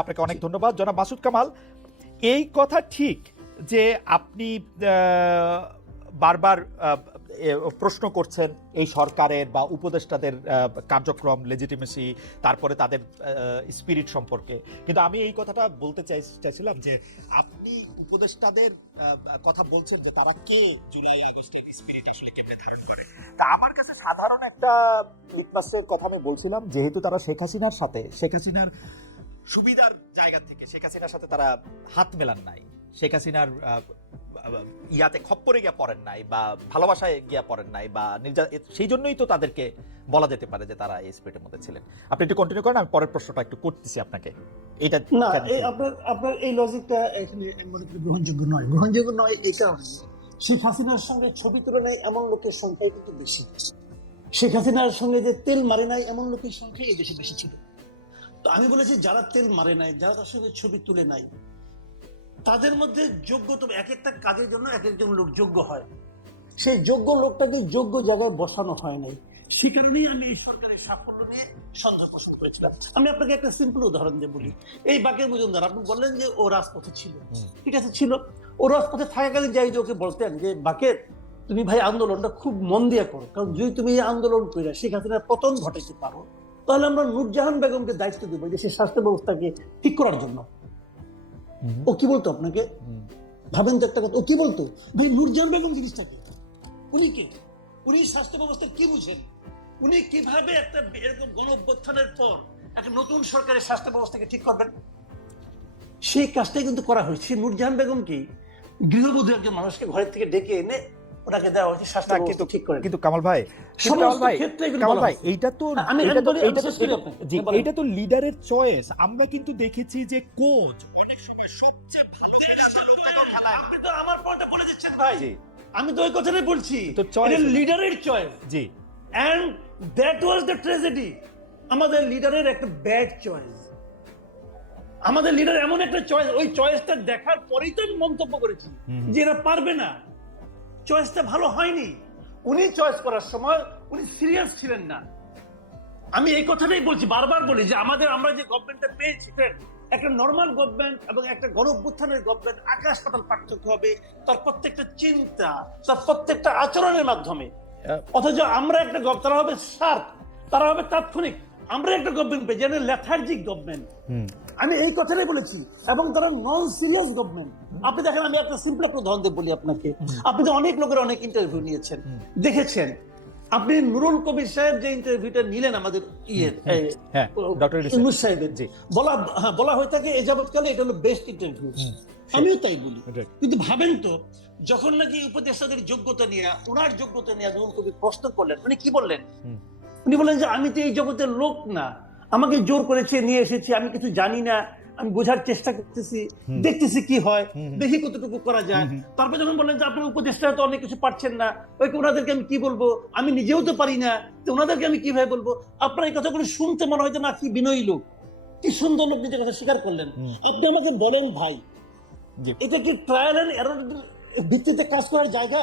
আপনাকে অনেক ধন্যবাদ। জনাব মাসুদ কামাল, এই কথা ঠিক যে আপনি বারবার প্রশ্ন করছেন এই সরকারের বা উপদেষ্টাদের কার্যক্রম লেজিটিমেসি তারপরে তাদের স্পিরিট সম্পর্কে। কিন্তু আমি এই কথাটা বলতে চাই, চাইছিলাম যে আপনি উপদেষ্টাদের কথা বলছেন যে তারা কে জুলাই আগস্টের স্পিরিট আসলে কেমনে ধারণ করে? তা আমার কাছে সাধারণ একটা লিটমাসের কথা আমি বলছিলাম, যেহেতু তারা শেখ হাসিনার সাথে। শেখ হাসিনার সুবিধার জায়গা থেকে শেখ হাসিনার সাথে তারা হাত মেলান নাই। শেখ হাসিনার ইয়াতে খপ্পরে গিয়া পড়েন নাই বা ভালোবাসায় গিয়া পড়েন নাই বা নির্যা- সেই জন্যই তো তাদেরকে বলা যেতে পারে যে তারা এই স্পিরিটের মধ্যে ছিলেন। আপনি একটু কন্টিনিউ করেন আমি পরের প্রশ্নটা একটু করতেছি আপনাকে। এটা না? আপনার আপনার এই লজিকটা এখানে মনে করি গ্রহণযোগ্য নয়। গ্রহণযোগ্য নয় এই কারণে শেখ হাসিনার সঙ্গে ছবি তুলনায় এমন লোকের সংখ্যাই কিন্তু বেশি। শেখ হাসিনার সঙ্গে যে তেল মারে নাই এমন লোকের সংখ্যা এই দেশে বেশি ছিল। তো আমি বলেছি যারা তেল মারে নাই যারা তার সঙ্গে ছবি তুলে নাই তাদের মধ্যে যোগ্যতা এক একটা কাজের জন্য এক একজন লোক যোগ্য হয়। সেই যোগ্য লোকটাকে যোগ্য জায়গায় বসানো হয় নাই। সে কারণেই আমি এই সরকারের সাফল্য নিয়ে সন্দেহ পোষণ করেছিলাম। আমি আপনাকে একটা সিম্পল উদাহরণ দিয়ে বলি। এই বাকের মজুমদার আপনি বললেন যে ও রাজপথে ছিল। ঠিক আছে ছিল। ও রাজপথে থাকাকালীন যাই যে ওকে বলতেন যে বাকের তুমি ভাই আন্দোলনটা খুব মন দিয়ে করো। কারণ যদি তুমি এই আন্দোলন করে শেখ হাসিনার পতন ঘটাইতে পারো তাহলে আমরা নুরজাহান বেগমকে দায়িত্ব দেবো দেশের স্বাস্থ্য ব্যবস্থাকে ঠিক করার জন্য। ও কি বলতো আপনাকে? ভাবেন তো একটা কথা ও কি বলতো? ভাই নূরজাহান বেগম জিনিসটাকে উনি কে? উনি স্বাস্থ্য ব্যবস্থা কি বুঝেন? উনি কীভাবে একটা এরকম গণ অভ্যুত্থানের পর একটা নতুন সরকারের স্বাস্থ্য ব্যবস্থাকে ঠিক করবেন? সেই কাজটাই কিন্তু করা হয়েছে। নূরজাহান বেগম কি গৃহবধূ একজন মানুষকে ঘরের থেকে ডেকে এনে ওনাকে দেওয়া হয়েছে কিন্তু ঠিক করে কিন্তু কামাল ভাই কামাল ভাই কামাল ভাই এইটা তো এটা তো এটা তো এটা- হ্যাঁ, তো লিডারের চয়েস আমরা কিন্তু দেখেছি যে কোচ অনেক সময় সবচেয়ে ভালো আপনি তো আমার পয়েন্টটা বলে দিচ্ছেন ভাই। আমি তো ওই কথাটাই বলছি। এটা। লিডারের choice G. And that was the tragedy আমাদের লিডারের একটা ব্যাড চয়েস আমাদের লিডার এমন একটা চয়েস ওই চয়েসটা দেখার পরেই তো আমি মন্তব্য করেছি যে এরা পারবে না। চয়েসটা ভালো হয়নি। উনি চয়েস করার সময় উনি সিরিয়াস ছিলেন না। আমি এই কথাটাই বলছি বারবার বলি যে আমাদের আমরা যে গভর্নমেন্টটা পেয়েছি একটা নর্মাল গভর্নমেন্ট এবং একটা গণ অভ্যুত্থানের গভর্নমেন্ট আকাশ পাতাল পার্থক্য হবে তার প্রত্যেকটা চিন্তা তার প্রত্যেকটা আচরণের মাধ্যমে। অথচ আমরা একটা তারা হবে শার্প তারা হবে তাৎক্ষণিক। আমরা একটা গভর্নমেন্ট পেয়ে যেন লেথার্জিক গভর্নমেন্ট আমি এই কথাটাই বলেছি এবং তারা নন সিরিয়াস গভর্নমেন্ট আপনি দেখেন আমি একটা সিম্পল একটা উদাহরণ বলি আপনাকে। আপনি তো অনেক লোকের অনেক ইন্টারভিউ নিয়েছেন দেখেছেন? আপনি নুরুল কবির সাহেব যে ইন্টারভিউটা নিলেন আমাদের ইয়ে হ্যাঁ ইউনুস সাহেবের। জি। বলা হ্যাঁ, বলা হয়ে থাকে এ যাবৎকালে এটা হলো বেস্ট ইন্টারভিউ আমিও তাই বলি। কিন্তু ভাবেন তো যখন নাকি উপদেষ্টাদের যোগ্যতা নিয়ে ওনার যোগ্যতা নিয়ে নুরুল কবির প্রশ্ন করলেন উনি কি বললেন। উনি বললেন যে আমি তো এই জগতের লোক না। আমাকে জোর করেছে নিয়ে এসেছি আমি কিছু জানি না। আমি বোঝার চেষ্টা করতেছি দেখতেছি কি হয়। দেখি কতটুকু করা যায়। তারপর যখন বললেন যে আপনার উপদেষ্টা তো অনেক কিছু পারছেন না ওই ওনাদেরকে আমি কি বলব? আমি নিজেও তো পারি না। তো ওনাদেরকে আমি কীভাবে বলব? আপনার এই কথাগুলো শুনতে মনে হয় না কি বিনয়ী লোক। কি সুন্দর লোক নিজের কথা স্বীকার করলেন। আপনি আমাকে বলেন ভাই। এটা কি ট্রায়াল এন্ড এরর ভিত্তিতে কাজ করার জায়গা?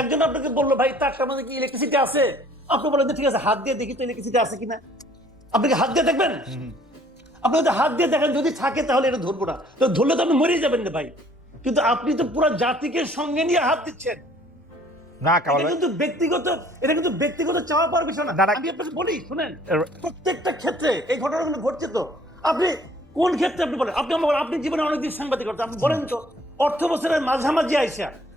একজন আপনাকে বলল ভাই তারটার মধ্যে কি ইলেকট্রিসিটি আছে? আপনি বলেন ঠিক আছে হাত দিয়ে দেখি তো ইলেকট্রিসিটি আছে কিনা। আপনি কি হাত দিয়ে দেখবেন? আপনি যদি হাত দিয়ে দেখেন যদি থাকে তাহলে এটা ধরবো না। তো ধরলে তো আপনি মরেই যাবেন না ভাই। কিন্তু আপনি তো পুরো জাতিকে সঙ্গে নিয়ে হাত দিচ্ছেন। না এটা কিন্তু ব্যক্তিগত এটা কিন্তু ব্যক্তিগত চাওয়া পাওয়ার বিষয় না। না, না। আমি আপনাকে বলি শুনেন প্রত্যেকটা ক্ষেত্রে এই ঘটনাগুলো ঘটছে তো। আপনি কোন ক্ষেত্রে আপনি বলেন? আপনি আমার আপনি জীবনে অনেকদিন সাংবাদিক আপনি বলেন তো। অর্থ বছরের মাঝামাঝি আইসা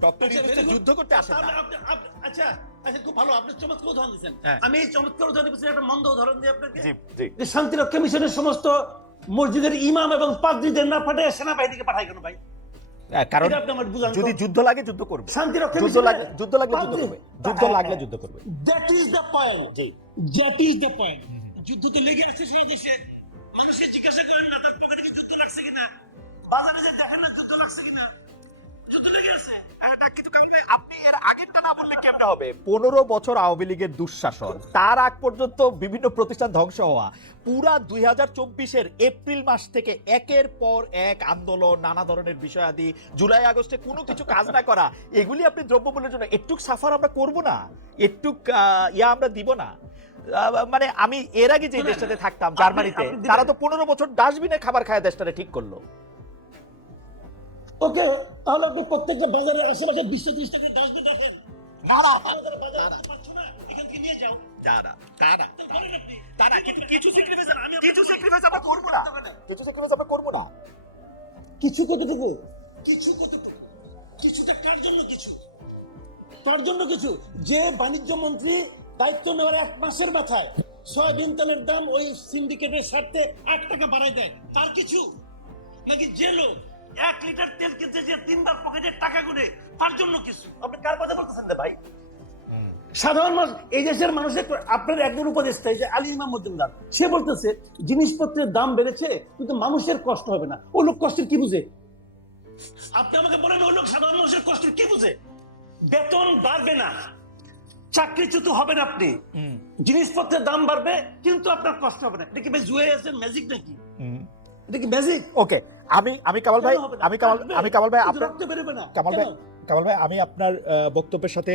ডক্টর আচ্ছা. যুদ্ধ করতে আসেন না। আপনি- আপনি- আচ্ছা আচ্ছা খুব ভালো আপনি চমৎকার উদাহরণ দিচ্ছেন হ্যাঁ। আমি এই চমৎকার উদাহরণ দিচ্ছি একটা মন্দ উদাহরণ দিই আপনাকে। জি জি। যে শান্তিরক্ষা মিশনের সমস্ত মসজিদের ইমাম এবং পাদ্রীদের না পাঠায় সেনাবাহিনীকে পাঠায় কেন ভাই? হ্যাঁ, কারণ। যদি যুদ্ধ লাগে যুদ্ধ করবে। যুদ্ধ লাগলে যুদ্ধ লাগলে যুদ্ধ করবে। যুদ্ধ হ্যাঁ, লাগলে হ্যাঁ। যুদ্ধ করবে। That is the point. G. That is the যুদ্ধ তো লেগে আছে সেই দেশে। মানুষের জিজ্ঞাসা করেন না তার দোকানে যুদ্ধ লাগছে কিনা? বাজারে যে দেখেন না হবে পনেরো বছর আওয়ামী লীগের দুঃশাসন। তার আগ পর্যন্ত বিভিন্ন প্রতিষ্ঠান ধ্বংস হওয়া। পুরা দুই হাজার চব্বিশের এপ্রিল মাস থেকে একের পর এক আন্দোলন নানা ধরনের বিষয়াদি জুলাই আগস্টে কোনো কিছু কাজ না করা এগুলি আপনি দ্রব্যমূল্যের জন্য একটুক সাফার আমরা করব না। একটুক আহ, ইয়া আমরা দিব না। মানে আমি এর আগে যে দেশটাতে থাকতাম জার্মানিতে তারা তো পনেরো বছর ডাস্টবিনে খাবার খায় দেশটারে ঠিক করল। ওকে তাহলে আপনি প্রত্যেকটা বাজারের আশেপাশে বিশ ত্রিশ টাকা ডাস্টবিন তারা তারা তো তারা কিন্তু কিছু স্যাক্রিফাইস আমি কিছু স্যাক্রিফাইস আমরা করব না। কিছু স্যাক্রিফাইস আমরা করব না। কিছু কতটুকু? কিছু কতটুকু? কিছুটা কার জন্য কিছু? কার জন্য কিছু? যে বাণিজ্য মন্ত্রী দায়িত্ব নেওয়ার এক মাসের মাথায় সয়াবিন তেলের দাম ওই সিন্ডিকেটের স্বার্থে আট টাকা বাড়ায় দেয় তার কিছু? নাকি যে লোক এক লিটার তেল কিনতে যে তিনবার পকেটে টাকা গুনে তার জন্য কিছু। আপনি কার কথা বলতেছেন রে ভাই? সাধারণ মানুষ এই দেশের মানুষের আপনার একজন উপদেষ্টা যে আলী ইমাম মজুমদার সে বলতেছে জিনিসপত্রের দাম বেড়েছে কিন্তু মানুষের কষ্ট হবে না। ও লোক কষ্টের কি বুঝে? আপনি আমাকে বলেন ও লোক সাধারণ মানুষের কষ্টের কি বুঝে? বেতন বাড়বে না চাকরিচ্যুত হবেন আপনি। জিনিসপত্রের দাম বাড়বে কিন্তু আপনার কষ্ট হবে না। এটা কি ভাই জুয়ে আছেন? ম্যাজিক নাকি? এটা কি ম্যাজিক ওকে আমি আমি কামাল ভাই আমি কামাল আমি কামাল ভাই আপনার কামাল ভাই কামাল ভাই আমি আপনার বক্তব্যের সাথে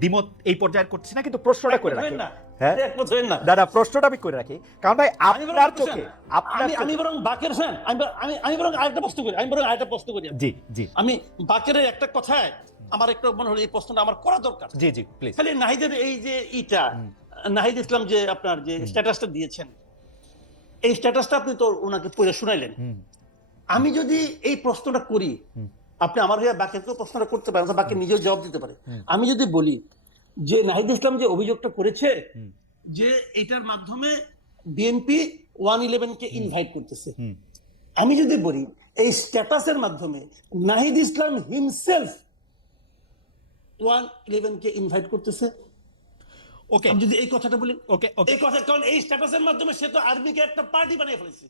দ্বিমত এই পর্যায়ে করছি না কিন্তু প্রশ্নটা করে রাখি। হ্যাঁ? একমত হবেন না। না না প্রশ্নটা আমি করে রাখি। কারণ ভাই আপনার চোখে আপনার আমি আমি বরং বাকের ফ্যান। আমি আমি আমি বরং আরেকটা প্রশ্ন করি আমি বরং আরেকটা প্রশ্ন করি। জি জি। আমি বাকেরের একটা কথায় আমার একটা মনে হলো এই প্রশ্নটা আমার করা দরকার। জি জি প্লিজ খালি নাহিদের এই যে ইটা নাহিদ ইসলাম যে আপনার যে স্ট্যাটাসটা দিয়েছেন এই স্ট্যাটাসটা আপনি তো ওনাকে পড়ে শুনাইলেন। আমি যদি এই প্রশ্নটা করি আপনি আমার হয়ে বাকিকেও প্রশ্নটা করতে পারেন বাকি নিজেও জবাব দিতে পারে। আমি যদি বলি যে নাহিদ ইসলাম যে অভিযোগটা করেছে যে এটার মাধ্যমে বিএনপি ওয়ান ইলেভেন কে ইনভাইট করতেছে। আমি যদি বলি এই স্ট্যাটাসের মাধ্যমে Nahid Islam himself one eleven কে ইনভাইট করতেছে ওকে আমি যদি এই কথাটা বলি ওকে ওকে এই কথা কারণ এই স্ট্যাটাসের মাধ্যমে সে তো আর্মিকে একটা পার্টি বানিয়ে ফেলেছে।